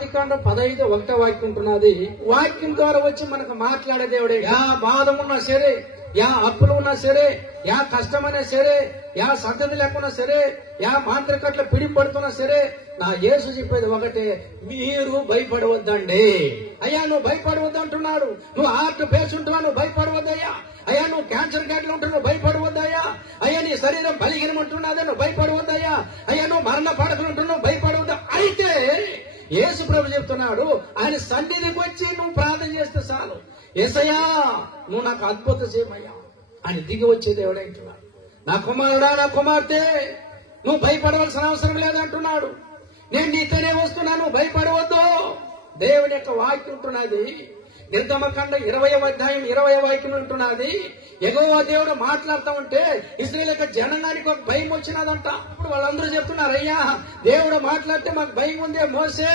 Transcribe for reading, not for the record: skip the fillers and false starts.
ఆదికాండం 15:1 ఉంటున్నది. వాక్యం ద్వారా వచ్చి మనకు మాట్లాడే దేవుడే. యా బాధం ఉన్నా సరే, యా అప్పులు ఉన్నా సరే, యా కష్టమైనా సరే, యా సంతతి లేకున్నా సరే, యా మాంత్రికట్ల పిడిపడుతున్నా సరే, నా యేసు చెప్పేది ఒకటే, మీరు భయపడవద్దండి. అయ్యా నువ్వు భయపడవద్దు అంటున్నాడు. నువ్వు హార్ట్ పేషెంట్ నువ్వు భయపడవద్దయ్యా. అయ్యా నువ్వు క్యాన్సర్ గడ్డలు ఉంటున్నావు భయపడవద్దయ్యా. అయ్యా నీ శరీరం బలిహీనమంటున్నదే నువ్వు భయపడవద్దయ్యా. అయ్యా నువ్వు మరణ పడకలు ఉంటున్నావు భయపడవద్దా. అయితే యేసు ప్రభు చెప్తున్నాడు, ఆయన సన్నిధికి వచ్చి నువ్వు ప్రార్థన చేస్తే చాలు, యేసయ్యా నువ్వు నాకు అద్భుత చేయమయ్యా అని దిగి వచ్చే దేవుడు అంటున్నాడు. నా కుమారుడా, నా కుమార్తె, నువ్వు భయపడవలసిన అవసరం లేదంటున్నాడు. నేను నీతోనే వస్తున్నాను, భయపడవద్దు. దేవుని యొక్క వాక్యం ఉంటున్నది. నిర్గమకాండ 20:20 ఉంటున్నది. యెహోవా దేవుడు మాట్లాడుతూ ఉంటే ఇశ్రాయేలు యొక్క జనాంగానికి ఒక భయం వచ్చినదంట. ఇప్పుడు వాళ్ళందరూ చెప్తున్నారు, అయ్యా దేవుడు మాట్లాడితే మాకు భయం ఉందే మోసే.